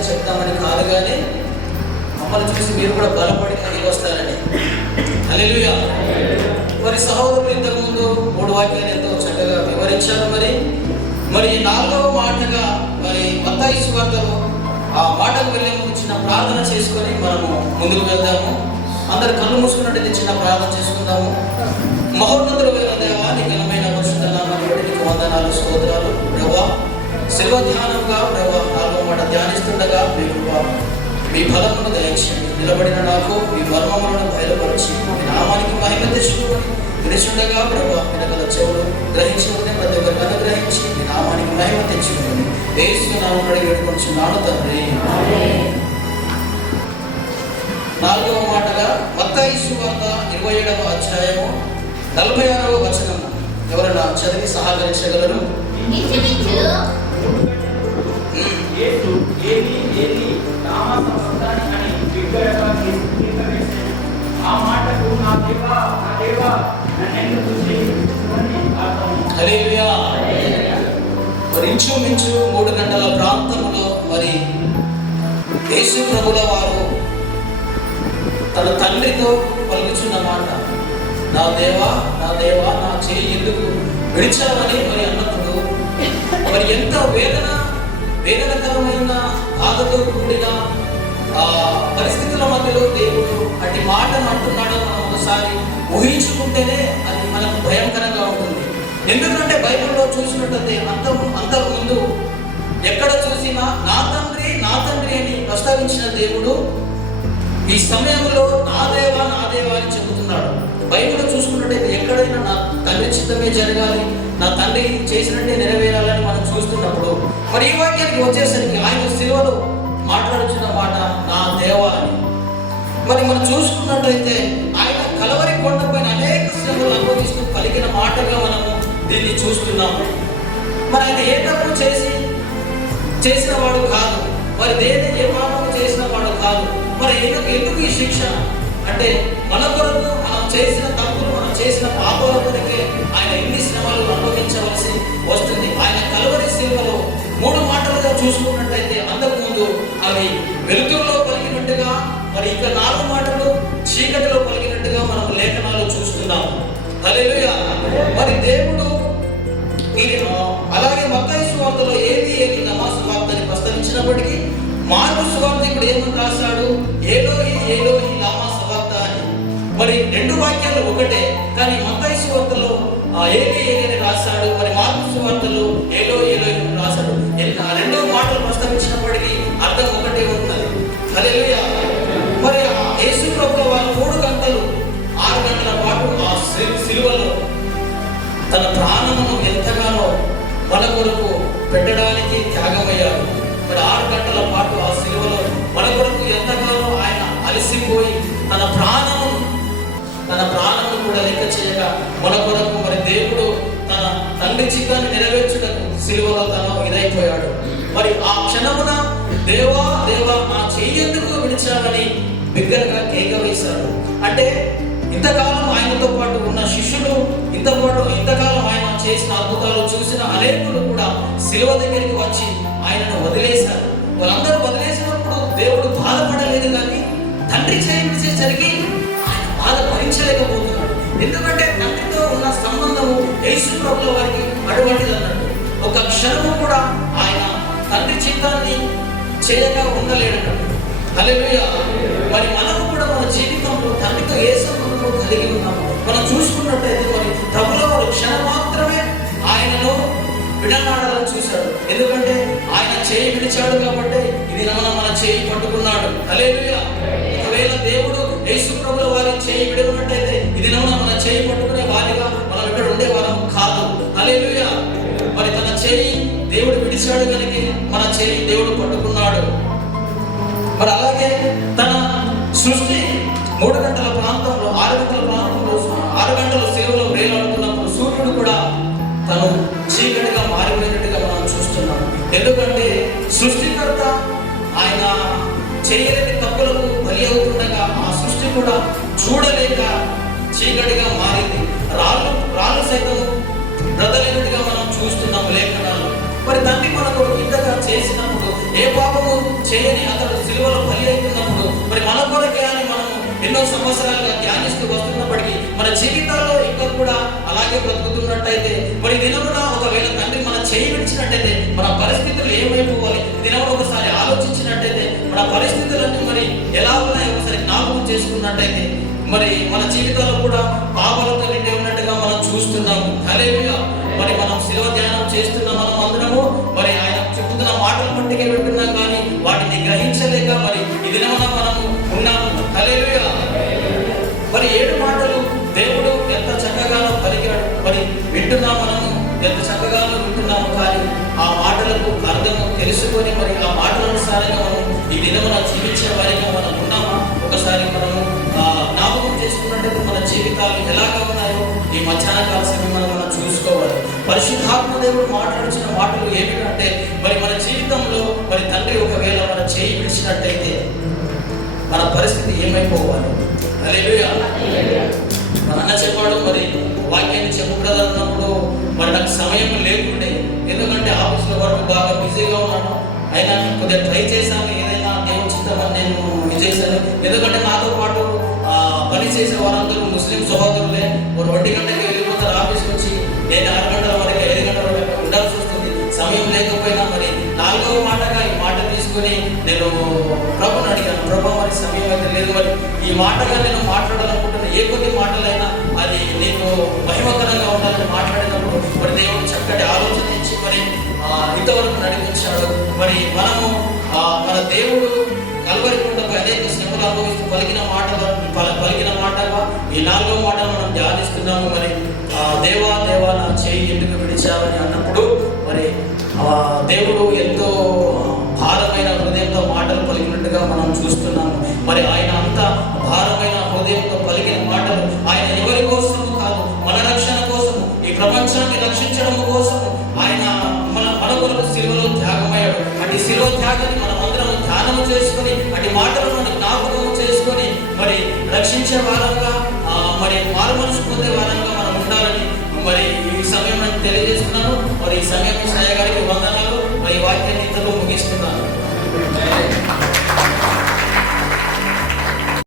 చేసి చెప్తామని కాదు, కానీ మమ్మల్ని చూసి మీరు కూడా బలపడి కలిగి వస్తారని. హల్లెలూయా. మరి సహోదరులు ఇంతకుముందు 3 వాక్యాలు ఎంతో చక్కగా వివరించారు. మరి 4వ మాటగా మరి మత్తయి సువార్తలో ఆ మాటకు వెళ్ళే ముందు చిన్న ప్రార్థన చేసుకొని మనము ముందుకు వెళ్దాము. అందరు కళ్ళు మూసుకున్నట్టు చిన్న ప్రార్థన చేసుకుందాము. మహోన్నతుడైన దేవా, నీ ఘనమైన పరిశుద్ధ నామాన్ని బట్టి నీకు వందనాలు, స్తోత్రాలు. ప్రభువా, శిల్వ ధ్యానంగా ప్రభువా 4వ మాట ధ్యానిస్తుండగా మీ కృప, మీ బలమును దయచేయండి. నిలబడిన నాకు మీ మర్మములను బయలుపరిచి మీ నామానికి మహిమ తెచ్చుకోమని వినిచుండగా ప్రభువా, వినగల చెవులు గ్రహించుకుని ప్రతి ఒక్కరికి అనుగ్రహించి మీ నామానికి మహిమ తెచ్చుకోమని యేసు నామమున అడిగి వేడుకొనుచున్నాను తండ్రి. 4వ మాటగా మత్తయి సువార్త 27వ అధ్యాయము 46వ వచనము ఎవరైనా చదివి సహకరించగలరు? హల్లెలూయా. మరి ఇంచుమించు 3 గంటల ప్రాంతంలో మరి యేసు ప్రభుల వారు తన తండ్రితో పలుకుచున్న మాట, నా దేవా నా దేవా నా చేయి ఎందుకు విడిచావని మరి అన్నప్పుడు మరి ఎంత వేదనకరమైన బాధతో కూడిన పరిస్థితుల మధ్యలో దేవుడు అట్టి మాటను అంటున్నాడో మనం ఒకసారి ఊహించుకుంటేనే అది మనకు భయంకరంగా ఉంటుంది. ఎందుకంటే బైబిల్లో చూసినట్లయితే అంతకు ముందు ఎక్కడ చూసినా నా తండ్రి అని ప్రస్తావించిన దేవుడు ఈ సమయంలో నా దేవా అని చెబుతున్నాడు. బైబిల్ చూసుకున్నట్టయితే ఎక్కడైనా నా తండ్రి చిత్తమే జరగాలి, నా తండ్రి చేసినట్టే నెరవేరాలని మనం చూస్తున్నప్పుడు మరి ఈ వాక్యానికి వచ్చేసరికి ఆయన శిలువలో మాట్లాడుతున్న మాట నా దేవా అని. మరి మనం చూసుకున్నట్టయితే ఆయన కలవరి కొండపైన అనేక శ్రమలు అనుభవిస్తూ పలికిన మాటగా మనము దీన్ని చూస్తున్నాము. మరి ఆయన ఏ తప్పు చేసిన వాడు కాదు, మరి ఏ పాపం చేసిన వాడు కాదు. మరి ఎందుకు ఈ శిక్ష అంటే మన కొరకు మనం చేసిన తప్పులు, మనం చేసిన పాపాల కొరకే ఆయన ఎన్ని శ్రమలు అనుభవించవలసి వస్తుంది. ఆయన కలవరి శిలువలో 3 మాటలుగా చూసుకున్నట్టయితే అంతకుముందు అవి వెలుతురులో పలికినట్టుగా, మరి ఇక 4 మాటలు చీకటిలో పలికినట్టుగా మనం లేఖనాలు చూస్తున్నాము. హల్లెలూయా. మరి దేవుడు అలాగే మత్తయి సువార్తలో ఏది నమాజ్ సువార్తని ప్రస్తావించినప్పటికీ మార్కు సువార్తికుడు ఏమని రాశాడు? ఏలోయి లామా సబక్తా అని. మరి 2 వాక్యాలు ఒకటే, కానీ మత్తయి సువార్తలో ఏలి అని రాశాడు, మరి మార్కు సువార్తలో ఏలోయి రాశాడు. 2 మాటలు ప్రస్తావించినప్పటికీ అర్థం ఒకటే ఉంటుంది. హల్లెలూయా. మరి యేసు ప్రభువు వారు 3 గంటలు 6 గంటల పాటు ఆ సిలువలో తన ప్రాణమును ఎంతగానో మన కొరకు పెట్టడానికి త్యాగమయ్యాడు. మరి 6 గంటల పాటు ఆ సిలువలో మన కొరకు ఎంతగానో ఆయన అలసిపోయి తన ప్రాణమును కూడా లెక్క చేయగా మన కొరకు మరి దేవుడు తన తండ్రి చిత్తాన్ని నెరవేర్చుటకు సిలువలో తను ఇదైపోయాడు. మరి ఆ క్షణమున దేవా నా చెయ్యెందుకు విడిచావని బిగ్గరగా కేక వేశాడు. అంటే ఇంతకాలం ఆయనతో పాటు ఉన్న శిష్యులు, ఇంతకాలం ఆయన చేసిన అద్భుతాలు చూసిన అనేకులు కూడా సిలువ దగ్గరికి వచ్చి ఆయనను వదిలేశారు. వాళ్ళందరూ వదిలేసినప్పుడు దేవుడు బాధపడలేదు, కానీ తండ్రి చేయించేసరికి ఆయన బాధ భరించలేకపోతున్నాడు. ఎందుకంటే తండ్రితో ఉన్న సంబంధము యేసు ప్రభుల వారికి అటువంటిది అన్నట్టు. ఒక క్షణము కూడా ఆయన తండ్రి చిత్తాన్ని చేయగా ఉండలేడన్నట్టు. హల్లెలూయా. మరి మనము కూడా మన జీవితంలో తండ్రితో ఏ సంబంధము కలిగి ఉన్నాము మనం చూసుకున్నట్టయితే మరి ప్రభుల వారు క్షణం మాత్రమే ఆయనను విడనాడాలని చూశాడు. ఎందుకంటే ఆయన చేయి విడిచాడు కాబట్టి ఇది మన చేయి పట్టుకున్నాడు. హల్లెలూయా. ఒకవేళ దేవుడు యేసు ప్రభుల వారి చేయి విడవనట్టయితే ఇది మన చేయి పట్టుకునే వారిగా మనం ఇక్కడ ఉండేవారం కాదు. హల్లెలూయా. మరి తన చేయి దేవుడు విడిచాడు కనుక మన చేయి దేవుడు పట్టుకున్నాడు. మరి అలాగే తన సృష్టి 3 గంటల ప్రాంతంలో 6 గంటల సేవలో వేలాడుతున్నప్పుడు సూర్యుడు కూడా తను చీకటిగా మారిపోయినట్టుగా మనం చూస్తున్నాం. ఎందుకంటే సృష్టికర్త ఆయన చేయలేని తప్పులకు బలి అవుతుండగా ఆ సృష్టి కూడా చూడలేక చీకటిగా మారింది. రాళ్ళు సైతం బ్రతలేనట్టుగా మనం చూస్తున్నాము లేఖనాలు. మరి తండ్రి మనకు ఇంతగా చేసినప్పుడు ఏ పాపము చేయని అతడు సిలువలో బలి అవుతున్నప్పుడు మరి మన కొరకే అని మనం ఎన్నో సంవత్సరాలుగా ధ్యానిస్తూ వస్తున్నప్పటికీ మన జీవితాల్లో ఇంకా కూడా అలాగే బ్రతుకుతున్నట్టయితే మరి దినమున ఒకవేళ తండ్రి మన చేయి విడిచినట్టయితే మన పరిస్థితులు ఏమైపోవాలి, దినమున ఒకసారి ఆలోచించినట్టయితే మన పరిస్థితులన్నీ మరి ఎలా ఉన్నాయో ఒకసారి జ్ఞాపకం చేసుకున్నట్టయితే మరి మన జీవితాల్లో కూడా పాపాలతో నిండి ఉన్నట్టుగా మనం చూస్తున్నాము. హల్లెలూయా. మరి మనం శిలువ ధ్యానం చేస్తున్న మనం అందరము మరి ఆయన చెబుతున్న మాటలు మట్టికే వింటున్నాం కానీ వాటిని గ్రహించలేక మరి ఈ దినమున మనము ఉన్నాము. హల్లెలూయా. మరి 7 మాటలు దేవుడు ఎంత చక్కగానో పలికాడు. మరి వింటున్నాం, మనము ఎంత చక్కగానో వింటున్నాము కానీ ఆ మాటలకు అర్థము తెలుసుకొని మరి ఆ మాటలనుసారంగా మనం ఈ దినమున జీవించే వారిగా మనం ఉన్నామా ఒకసారి మనము జ్ఞాపకం చేసుకున్నట్టు మన జీవితాలు ఎలాగా ఉన్నాయో ఈ మధ్యాహ్న కాల సమయం మనం చూసుకోవాలి. పరిశుద్ధాత్మ దేవుడు మాట్లాడించిన మాటలు ఏమిటంటే మరి మన జీవితంలో మరి తండ్రి ఒకవేళ మన చేయి విడిచినట్టయితే మన పరిస్థితి ఏమైపోవాలి. హల్లెలూయా. మన అన్న చెప్పాడు మరి వాక్యాన్ని చెప్పుకున్నప్పుడు మరి నాకు సమయం లేకుండే, ఎందుకంటే ఆఫీసులో వరకు బాగా బిజీగా ఉన్నాను. అయినా కొద్దిగా ట్రై చేశాను, ఏదైనా దేవుని చిత్తమని నేను చేశాను. ఎందుకంటే నాతో పాటు పని చేసే వారందరూ ముస్లిం సహోదరులే. 1 గంటకి వెళ్ళిపోతారు ఆఫీస్ నుంచి, నేను 6 గంటల వరకు 5 గంటల వరకు ఉండాల్సి వస్తుంది. సమయం లేకపోయినా మరి 4వ మాటగా ఈ మాట తీసుకుని నేను ప్రభుని అడిగాను, ప్రభు మరి సమయం అయితే లేదు, మరి ఈ మాటగా నేను మాట్లాడాలనుకుంటున్న ఏ కొద్ది మాటలైనా అది నీకు మహిమకరంగా ఉండాలని మాట్లాడినప్పుడు మరి దేవుడు చక్కటి ఆలోచన ఇచ్చి మరి ఇంతవరకు నడిపించాడు. మరి మనము మన దేవుడు కల్వరి కొండపై అనేక శ్రమలు అనుభవిస్తూ పలికిన మాటగా ఈ 4వ మాట మనం ధ్యానిస్తున్నాము. మరి దేవా దేవా నా చేయి ఎందుకు విడిచావని అన్నప్పుడు మరి దేవుడు ఎంతో భారమైన హృదయంతో మాటలు పలికినట్టుగా మనం చూస్తున్నాము. మరి ఆయన అంత భారమైన హృదయంతో పలికిన మాటలు ఆయన ఎవరి కోసము కాదు, మన రక్షణ కోసము, ఈ ప్రపంచాన్ని రక్షించడం కోసము ఆయన మన కొరకు సిలువలో త్యాగమయ్యాడు. అటు సిలువ త్యాగాన్ని మనం అందరం ధ్యానం చేసుకొని అటు మాటలు మనం జ్ఞాపకం చేసుకొని మరి రక్షించే వారంగా మరి మారు మనసు పొందే వారంగా మనం ఉండాలని మరి ఈ సమయం నేను తెలియజేస్తున్నాను. మరి ఈ సమయం సాయ గారికి వందనాలు. మరి వాక్యాన్ని ఇంతలో ముగిస్తున్నాను.